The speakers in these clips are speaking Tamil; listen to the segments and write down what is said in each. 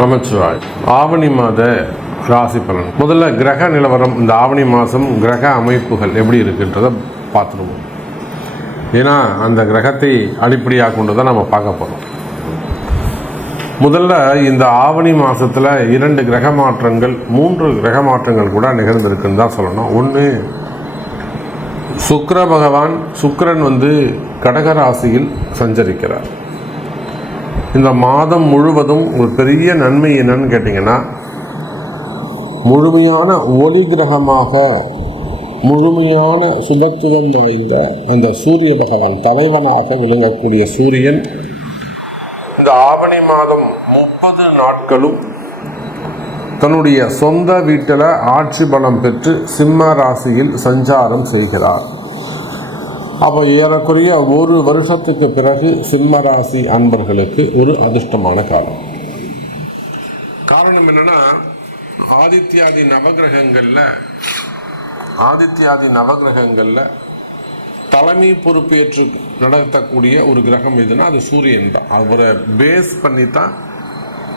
நமச்சிவாய். ஆவணி மாத ராசி பலன். முதல்ல கிரக நிலவரம், இந்த ஆவணி மாதம் கிரக அமைப்புகள் எப்படி இருக்குன்றதை பார்த்துருவோம். ஏன்னா அந்த கிரகத்தை அடிப்படையாக கொண்டு தான் நம்ம பார்க்க போகிறோம். முதல்ல இந்த ஆவணி மாதத்தில் 2 கிரக மாற்றங்கள், 3 கிரக மாற்றங்கள் கூட நிகழ்ந்திருக்குன்னு தான் சொல்லணும். ஒன்று, சுக்கிர பகவான், சுக்கிரன் கடகராசியில் சஞ்சரிக்கிறார். இந்த மாதம் முழுவதும் ஒரு பெரிய நன்மை என்னன்னு கேட்டிங்கன்னா, முழுமையான ஒளி கிரகமாக, முழுமையான சுபத்துவம் வாய்ந்த அந்த சூரிய பகவான், தலைவனாக விளங்கக்கூடிய சூரியன் இந்த ஆவணி மாதம் 30 நாட்களும் தன்னுடைய சொந்த வீட்டில் ஆட்சி பலம் பெற்று சிம்ம ராசியில் சஞ்சாரம் செய்கிறார். அப்போ ஏறக்குறைய 1 வருஷத்துக்கு பிறகு சிம்ம ராசி அன்பர்களுக்கு ஒரு அதிர்ஷ்டமான காலம். காரணம் என்னன்னா, ஆதித்யாதி நவகிரகங்கள்ல தலைமை பொறுப்பேற்று நடத்தக்கூடிய ஒரு கிரகம் எதுனா அது சூரியன் தான். அவரை பேஸ் பண்ணி தான்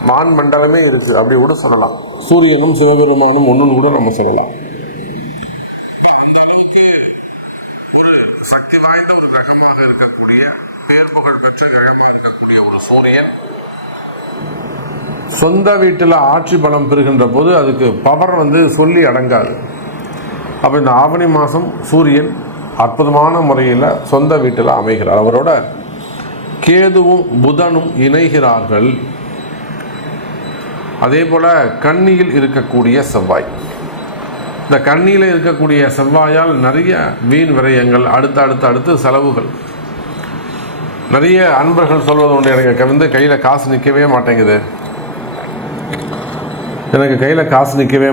வான் மண்டலமே இருக்கு, அப்படி கூட சொல்லலாம். சூரியனும் சிவபெருமானும் ஒன்றுன்னு கூட நம்ம சொல்லலாம். சக்தி வாய்ந்த ஒரு கிரகமாக இருக்கக்கூடிய, பேர் புகழ் பெற்ற கிரகமாக இருக்கக்கூடிய ஒரு சூரியன் சொந்த வீட்டில் ஆட்சி பலம் பெறுகின்ற போது அதுக்கு பவர் சொல்லி அடங்காது. அப்போ இந்த ஆவணி மாதம் சூரியன் அற்புதமான முறையில் சொந்த வீட்டில் அமைகிறார். அவரோட கேதுவும் புதனும் இணைகிறார்கள். அதே போல கன்னியில் இருக்கக்கூடிய செவ்வாய், இந்த கண்ணியில் இருக்கக்கூடிய செவ்வாயால் நிறைய வீண் விரயங்கள், அடுத்து செலவுகள். நிறைய அன்பர்கள் சொல்வது உண்டு, எனக்கு கையில் காசு நிற்கவே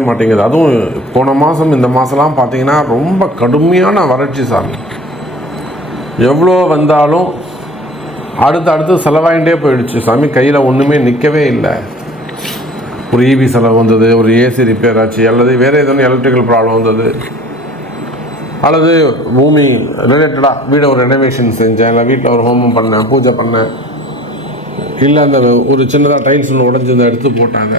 மாட்டேங்குது, அதுவும் போன மாதம் இந்த மாதம்லாம் பார்த்தீங்கன்னா ரொம்ப கடுமையான வறட்சி சாமி. எவ்வளோ வந்தாலும் அடுத்து செலவாயிட்டே போயிடுச்சு சாமி, கையில் ஒன்றுமே நிற்கவே இல்லை. ஒரு இபி செலவு வந்தது, ஒரு ஏசி ரிப்பேர் ஆச்சு, அல்லது வேறு எதுவும் எலக்ட்ரிக்கல் ப்ராப்ளம் வந்தது, அல்லது பூமி ரிலேட்டடாக வீடை ஒரு ரெனோவேஷன் செஞ்சேன், இல்லை வீட்டில் ஒரு ஹோமம் பண்ணேன், பூஜை பண்ணேன், இல்லை அந்த ஒரு சின்னதாக டைல்ஸ் ஒன்று உடஞ்சி எடுத்து போட்டாங்க.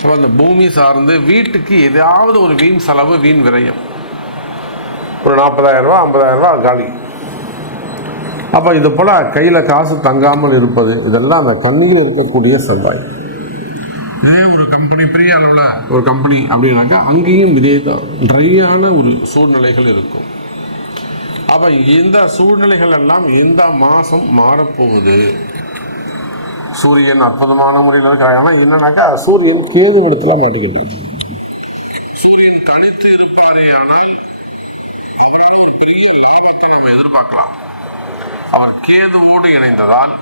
அப்போ அந்த பூமி சார்ந்து வீட்டுக்கு ஏதாவது ஒரு வீண் செலவு, வீண் விரயம், ஒரு 40,000 ரூபா 50,000 ரூபா காலி. அப்போ இது போல் கையில் காசு தங்காமல் இருப்பது, இதெல்லாம் அந்த கண்ணில் இருக்கக்கூடிய செவ்வாய். இதே ஒரு கம்பெனி, பெரிய அளவில் ஒரு கம்பெனி அப்படின்னாக்கா அங்கேயும் இதே தான் ட்ரையான ஒரு சூழ்நிலைகள் இருக்கும். அப்போ இந்த சூழ்நிலைகள் எல்லாம் இந்த மாதம் மாறப்போகுது. சூரியன் அற்புதமான முறையில் இருக்காங்க. ஆனால் என்னன்னாக்கா, சூரியன் கேது இடத்துல மாட்டிக்கிட்டு, சூரியன் தனித்து இருப்பாரே ஆனால் அவரால் ஒரு பெரிய லாபத்தை நம்ம எதிர்பார்க்கலாம். அவர் கேதுவோடு இணைந்ததால்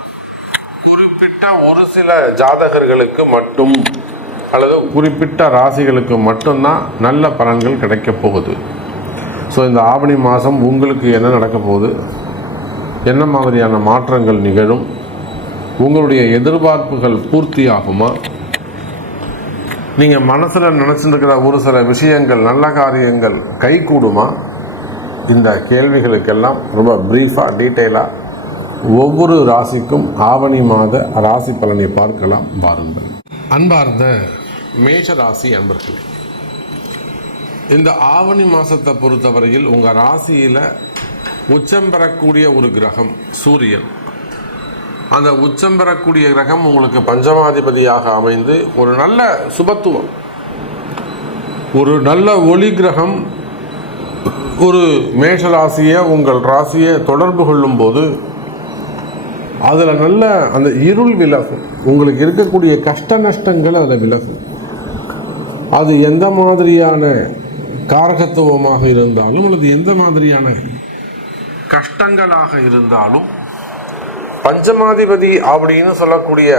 குறிப்பிட்ட ஒரு சில ஜாதகர்களுக்கு மட்டும், அல்லது குறிப்பிட்ட ராசிகளுக்கு மட்டும்தான் நல்ல பலன்கள் கிடைக்க போகுது. ஸோ இந்த ஆவணி மாதம் உங்களுக்கு என்ன நடக்க போகுது, என்ன மாதிரியான மாற்றங்கள் நிகழும், உங்களுடைய எதிர்பார்ப்புகள் பூர்த்தி ஆகுமா, நீங்கள் மனசில் நினச்சிருக்கிற ஒரு சில விஷயங்கள், நல்ல காரியங்கள் கைகூடுமா, இந்த கேள்விகளுக்கெல்லாம் ரொம்ப ப்ரீஃபாக டீட்டெயிலாக ஒவ்வொரு ராசிக்கும் ஆவணி மாத ராசி பலனை பார்க்கலாம் வாருங்கள். அன்பார்ந்த மேஷ ராசி அன்பர்களே, இந்த ஆவணி மாதத்தை பொறுத்தவரையில் உங்கள் ராசியில் உச்சம் பெறக்கூடிய ஒரு கிரகம் சூரியன். அந்த உச்சம் பெறக்கூடிய கிரகம் உங்களுக்கு பஞ்சமாதிபதியாக அமைந்து ஒரு நல்ல சுபத்துவம், ஒரு நல்ல ஒளி கிரகம் ஒரு மேஷ ராசியை, உங்கள் ராசியை தொடர்பு கொள்ளும் போது அதில் நல்ல அந்த இருள் விலகும். உங்களுக்கு இருக்கக்கூடிய கஷ்ட நஷ்டங்கள் அதில் விலகும். அது எந்த மாதிரியான காரகத்துவமாக இருந்தாலும், அல்லது எந்த மாதிரியான கஷ்டங்களாக இருந்தாலும், பஞ்சமாதிபதி அப்படின்னு சொல்லக்கூடிய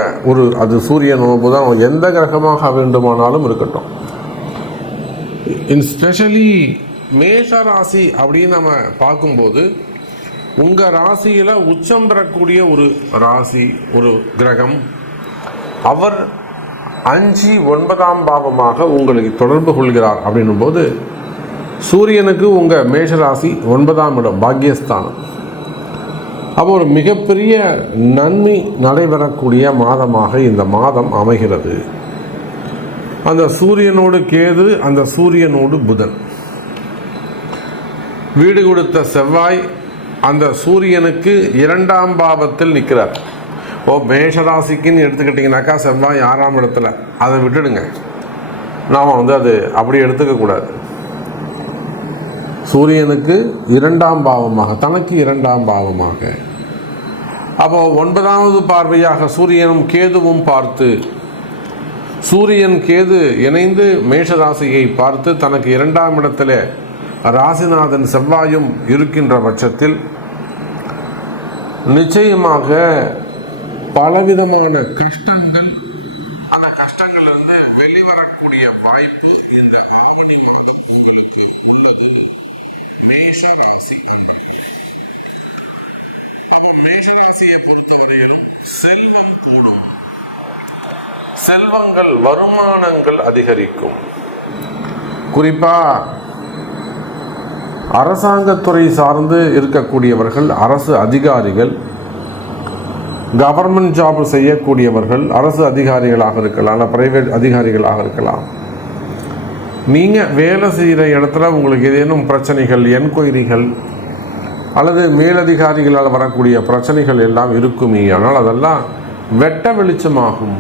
அது சூரியன் புதன், எந்த கிரகமாக வேண்டுமானாலும் இருக்கட்டும். ஸ்பெஷலி மேஷ ராசி அப்படின்னு நம்ம பார்க்கும்போது, உங்கள் ராசியில் உச்சம் பெறக்கூடிய ஒரு ராசி, ஒரு கிரகம், அவர் 5, 9ஆம் பாவமாக உங்களுக்கு தொடர்பு கொள்கிறார். அப்படின்னும் போது சூரியனுக்கு உங்கள் மேஷராசி 9ஆம் இடம், பாக்கியஸ்தானம். அப்போ ஒரு மிகப்பெரிய நன்மை நடைபெறக்கூடிய மாதமாக இந்த மாதம் அமைகிறது. அந்த சூரியனோடு கேது, அந்த சூரியனோடு புதன். வீடு கொடுத்த செவ்வாய் அந்த சூரியனுக்கு 2ஆம் பாவத்தில் நிற்கிறார். மேஷராசிக்குன்னு எடுத்துக்கிட்டிங்கனாக்கா செவ்வாய் 6ஆம் இடத்துல, அதை விட்டுடுங்க. நாம் அது அப்படி எடுத்துக்கக்கூடாது. சூரியனுக்கு 2ஆம் பாவமாக, தனக்கு 2ஆம் பாவமாக. அப்போ 9வது பார்வையாக சூரியனும் கேதுவும் பார்த்து, சூரியன் கேது இணைந்து மேஷராசியை பார்த்து தனக்கு 2ஆம் இடத்துல ராசிநாதன் செவ்வாயும் இருக்கின்ற பட்சத்தில் நிச்சயமாக பலவிதமான கஷ்டங்கள், அந்த கஷ்டங்கள்லேருந்து வெளிவரக்கூடிய வாய்ப்பு இந்த ஆவணி மாதம் உங்களுக்கு உள்ளது மேஷராசி. அப்போ மேஷராசியை பொறுத்தவரையிலும் செல்வம் கூடும், செல்வங்கள், வருமானங்கள் அதிகரிக்கும். குறிப்பா அரசாங்கத்துறை சார்ந்து இருக்கக்கூடியவர்கள், அரசு அதிகாரிகள், கவர்மெண்ட் ஜாப் செய்யக்கூடியவர்கள், அரசு அதிகாரிகளாக இருக்கலாம், பிரைவேட் அதிகாரிகளாக இருக்கலாம். நீங்கள் வேலை செய்கிற இடத்துல உங்களுக்கு ஏதேனும் பிரச்சனைகள், என்கொயரிகள் அல்லது மேலதிகாரிகளால் வரக்கூடிய பிரச்சனைகள் எல்லாம் இருக்குமே, ஆனால் அதெல்லாம் வெட்ட வெளிச்சமாகும்.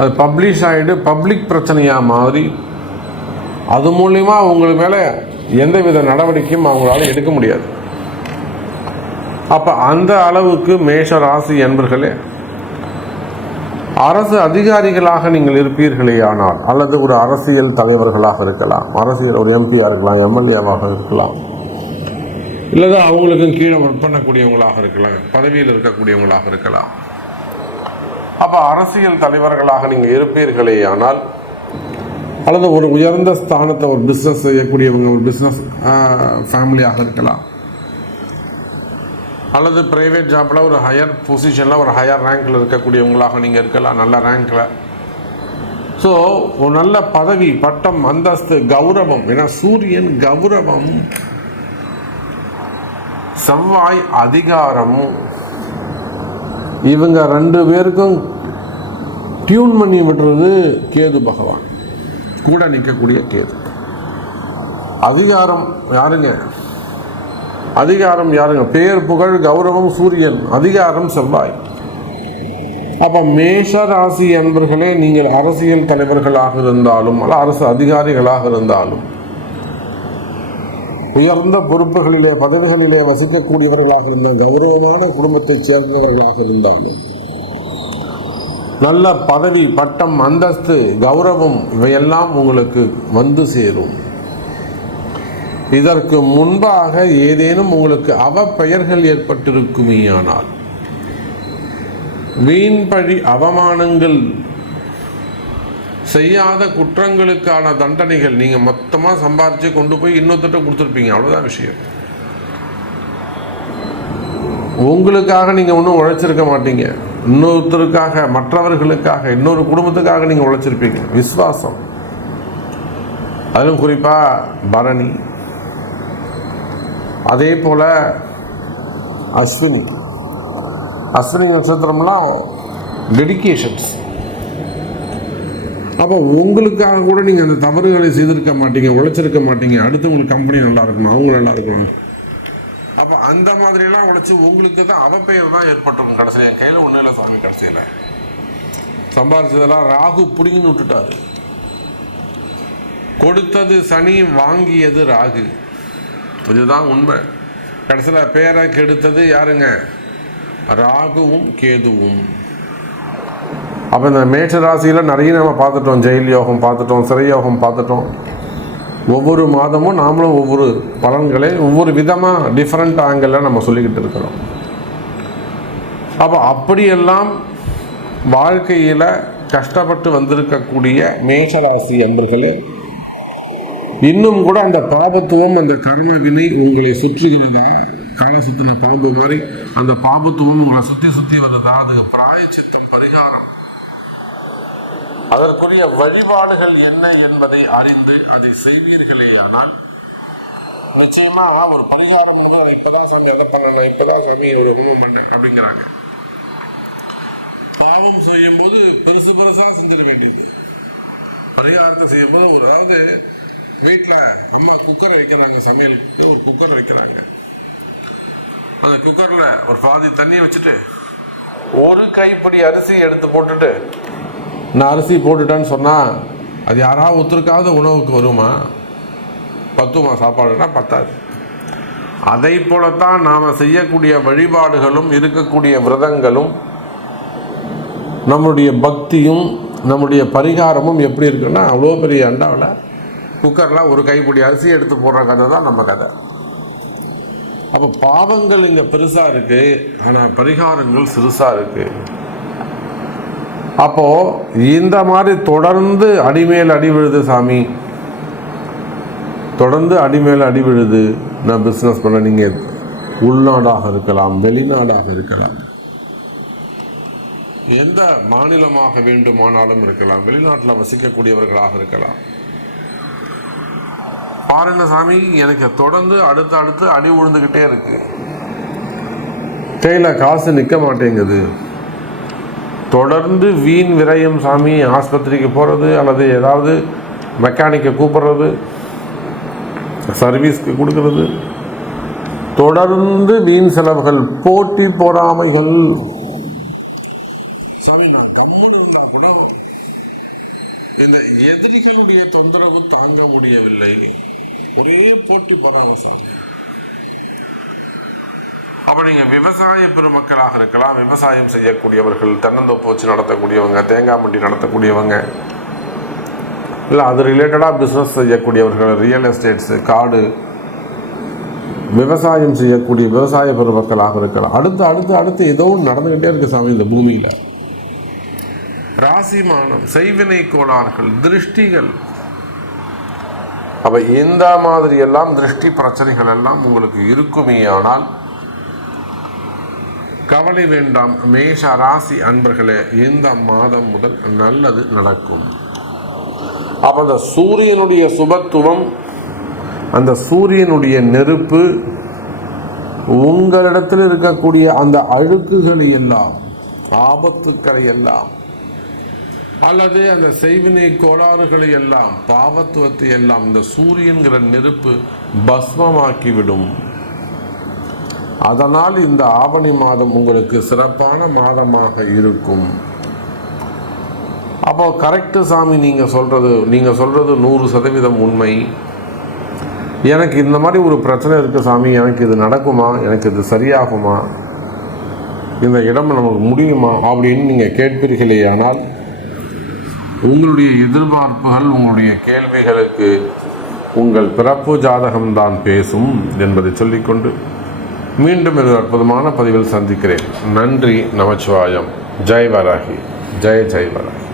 அது பப்ளிஷ் ஆகிட்டு பப்ளிக் பிரச்சனையாக மாறி அது மூலிமா உங்களுக்கு மேலே எந்தவித நடவடிக்கையும் அவங்களால எடுக்க முடியாது. அப்போ அந்த அளவுக்கு மேஷ ராசி என்பர்களே, அரசு அதிகாரிகளாக நீங்கள் இருப்பீர்களே ஆனால், அல்லது ஒரு அரசியல் தலைவர்களாக இருக்கலாம், அரசியல் ஒரு எம்பியாக இருக்கலாம், எம்எல்ஏவாக இருக்கலாம், இல்லைதான் அவங்களுக்கும் கீழே ஒர்க் பண்ணக்கூடியவங்களாக இருக்கலாம், பதவியில் இருக்கக்கூடியவங்களாக இருக்கலாம். அப்போ அரசியல் தலைவர்களாக நீங்கள் இருப்பீர்களே ஆனால், அல்லது ஒரு உயர்ந்த ஸ்தானத்தை ஒரு பிஸ்னஸ் செய்யக்கூடியவங்க, ஒரு பிஸ்னஸ் ஃபேமிலியாக இருக்கலாம், அல்லது ப்ரைவேட் ஜாப்பில் ஒரு ஹையர் பொசிஷனில் ஒரு ஹையர் ரேங்கில் இருக்கக்கூடியவங்களாக நீங்கள் இருக்கலாம், நல்ல ரேங்கில். ஸோ ஒரு நல்ல பதவி, பட்டம், அந்தஸ்து, கௌரவம். ஏன்னா சூரியன் கௌரவம், செவ்வாய் அதிகாரம். இவங்க 2 பேருக்கும் டியூன் பண்ணி விடுறது கேது பகவான், கூட நிற்கக்கூடிய கேது. அதிகாரம் யாருங்க? அதிகாரம் யாருங்க? பெயர், புகழ், கௌரவம் சூரியன், அதிகாரம் செவ்வாய். அப்ப மேஷ ராசி என்பர்களே, நீங்கள் அரசியல் தலைவர்களாக இருந்தாலும் அல்ல அரசு அதிகாரிகளாக இருந்தாலும், உயர்ந்த பொறுப்புகளிலே பதவிகளிலே வசிக்கக்கூடியவர்களாக இருந்த கௌரவமான குடும்பத்தைச் சேர்ந்தவர்களாக இருந்தாலும், நல்ல பதவி, பட்டம், அந்தஸ்து, கௌரவம் இவையெல்லாம் உங்களுக்கு வந்து சேரும். இதற்கு முன்பாக ஏதேனும் உங்களுக்கு அவப்பெயர்கள் ஏற்பட்டிருக்குமேயானால், வீண்பழி, அவமானங்கள், செய்யாத குற்றங்களுக்கான தண்டனைகள் நீங்கள் மொத்தமாக சம்பாதிச்சு கொண்டு போய் இன்னொருத்தட்ட கொடுத்துருப்பீங்க. அவ்வளோதான் விஷயம். உங்களுக்காக நீங்கள் ஒன்றும் உழைச்சிருக்க மாட்டீங்க, இன்னொருத்தருக்காக, மற்றவர்களுக்காக, இன்னொரு குடும்பத்துக்காக நீங்கள் உழைச்சிருப்பீங்க. விசுவாசம். அதிலும் குறிப்பாக பரணி, அதே போல் அஸ்வினி நட்சத்திரம்லாம் டெடிகேஷன்ஸ். அப்போ உங்களுக்காக கூட நீங்கள் அந்த தவறுகளை செய்திருக்க மாட்டீங்க, உழைச்சிருக்க மாட்டீங்க. அடுத்தவங்களுக்கு கம்பெனி நல்லா இருக்கணும், அவங்க நல்லா இருக்கணும். அப்போ அந்த மாதிரிலாம் உழைச்சி உங்களுக்கு தான் அவப்பெயர் தான் ஏற்பட்டிருக்கும். கடைசியில் என் கையில் ஒன்றும் இல்லை சாமி, கடைசியில் சம்பாதிச்சதெல்லாம் ராகு பிடிங்கின்னு விட்டுட்டாரு. கொடுத்தது சனி, வாங்கியது ராகு. இதுதான் உண்மை. கடைசியில் பேரை கெடுத்தது யாருங்க? ராகுவும் கேதுவும். அப்போ இந்த மேஷ ராசியில் நிறைய நம்ம பார்த்துட்டோம். ஜெயில் யோகம் பார்த்துட்டோம், சிறை யோகம் பார்த்துட்டோம். ஒவ்வொரு மாதமும் நாமளும் ஒவ்வொரு பலன்களை ஒவ்வொரு விதமாக டிஃப்ரெண்ட் ஆங்கிளில் நம்ம சொல்லிக்கிட்டு இருக்கிறோம். அப்போ அப்படியெல்லாம் வாழ்க்கையில் கஷ்டப்பட்டு வந்திருக்கக்கூடிய மேஷராசி அன்பர்களே, இன்னும் கூட அந்த பாபத்துவம், அந்த கர்ம வினை உங்களை சுற்றுகிறதா? கால சுத்தின பாம்பு மாதிரி அந்த பாபத்துவம் உங்களை சுற்றி வருதா? அதுக்கு பிராயச்சித்தம், பரிகாரம், அதற்குரிய வழிபாடுகள் என்ன என்பதை அறிந்து அதை செய்வீர்களே ஆனால் நிச்சயமா ஒரு பரிகாரம் இப்பதான் சாமி எதை பண்ணணும், இப்பதான் சாமி ஒரு ஹோமம் பண்ணேன் அப்படிங்கிறாங்க. பாவம் செய்யும் போது பெருசு பெருசா செஞ்சிட வேண்டியது. பரிகாரத்தை செய்யும் போது அதாவது வீட்டுல அம்மா குக்கர் வைக்கிறாங்க, சமையலுக்கு ஒரு குக்கர் வைக்கிறாங்க. அந்த குக்கர்ல ஒரு பாதி தண்ணியை வச்சுட்டு ஒரு கைப்பிடி அரிசி எடுத்து போட்டுட்டு, நான் அரிசி போட்டுட்டேன்னு சொன்னா அது யாராவது ஒருத்தருக்காவது உணவுக்கு வருமா? பத்துமா? சாப்பாடுனா பத்தாது. அதை போலத்தான் நாம செய்யக்கூடிய வழிபாடுகளும் இருக்கக்கூடிய விரதங்களும் நம்முடைய பக்தியும் நம்முடைய பரிகாரமும் எப்படி இருக்குன்னா, அவ்வளோ பெரிய அண்டாவில் குக்கரில் ஒரு கைப்பிடி அரிசி எடுத்து போடுற கதை தான் நம்ம கதை. அப்போ பாவங்கள் இங்கே பெருசாக இருக்கு, ஆனால் பரிகாரங்கள் சிறுசாக இருக்கு. அப்போ இந்த மாதிரி தொடர்ந்து அடிமேல் அடி விழுது சாமி, தொடர்ந்து அடிமேல் அடி விழுது. நான் பிஸ்னஸ் பண்ண, நீங்கள் உள்நாடாக இருக்கலாம், வெளிநாடாக இருக்கலாம், எந்த மாநிலமாக வேண்டுமானாலும் இருக்கலாம், வெளிநாட்டில் வசிக்கக்கூடியவர்களாக இருக்கலாம். பாருங்க சாமி, எனக்கு தொடர்ந்து அடுத்து அடி விழுந்துக்கிட்டே இருக்கு, கையில் காசு நிற்க மாட்டேங்குது, தொடர்ந்து வீண் விரயம் சாமி. ஆஸ்பத்திரிக்கு போகிறது அல்லது ஏதாவது மெக்கானிக்கை கூப்பிடுறது, சர்வீஸ்க்கு கொடுக்கறது, தொடர்ந்து வீண் செலவுகள், போட்டி பொறாமைகள். சாமி நான் கம்முன்னு இருந்தா கூட இந்த எதிரிகளுடைய தொந்தரவு தாங்க முடியவில்லை, ஒரே போட்டி பொறாமை சாமி. அப்ப நீங்க விவசாய பெருமக்களாக இருக்கலாம், விவசாயம் செய்யக்கூடியவர்கள், தென்னந்தோப்பு வச்சு நடத்தக்கூடியவங்க, தேங்காய் மண்டி நடத்தக்கூடியவங்க, இல்லை அது ரிலேட்டடாக பிஸ்னஸ் செய்யக்கூடியவர்கள், ரியல் எஸ்டேட்ஸு, காடு, விவசாயம் செய்யக்கூடிய விவசாய பெருமக்களாக இருக்கலாம். அடுத்து ஏதோ ஒன்று நடந்துகிட்டே இருக்கு சாமி இந்த பூமியில். ராசிமானம், செய்வினை கோளாறுகள், திருஷ்டிகள். அப்ப இந்த மாதிரி எல்லாம் திருஷ்டி பிரச்சனைகள் எல்லாம் உங்களுக்கு இருக்குமேயானால் கவலை வேண்டாம். மேஷ ராசி அன்பர்களே, இந்த மாதம் முதல் நல்லது நடக்கும். அப்ப அந்த சூரியனுடைய சுபத்துவம், அந்த சூரியனுடைய நெருப்பு உங்களிடத்தில் இருக்கக்கூடிய அந்த அழுக்குகளை எல்லாம், ஆபத்துக்களை எல்லாம், அல்லது அந்த செய்வினை கோளாறுகளை எல்லாம், பாவத்துவத்தை எல்லாம் இந்த சூரியன்கிற நெருப்பு பஸ்மமாக்கிவிடும். அதனால் இந்த ஆவணி மாதம் உங்களுக்கு சிறப்பான மாதமாக இருக்கும். அப்போ கரெக்டு சாமி, நீங்கள் சொல்றது 100% உண்மை. எனக்கு இந்த மாதிரி ஒரு பிரச்சனை இருக்குது சாமி, எனக்கு இது நடக்குமா, எனக்கு இது சரியாகுமா, இந்த இடம் நமக்கு முடியுமா அப்படின்னு நீங்கள் கேட்பீர்களே. ஆனால் உங்களுடைய எதிர்பார்ப்புகள், உங்களுடைய கேள்விகளுக்கு உங்கள் பிறப்பு ஜாதகம்தான் பேசும் என்பதை சொல்லிக்கொண்டு மீண்டும் ஒரு அற்புதமான பதிவில் சந்திக்கிறேன். நன்றி, நமச்சிவாயம். ஜெய் வராகி, ஜெய் வராகி.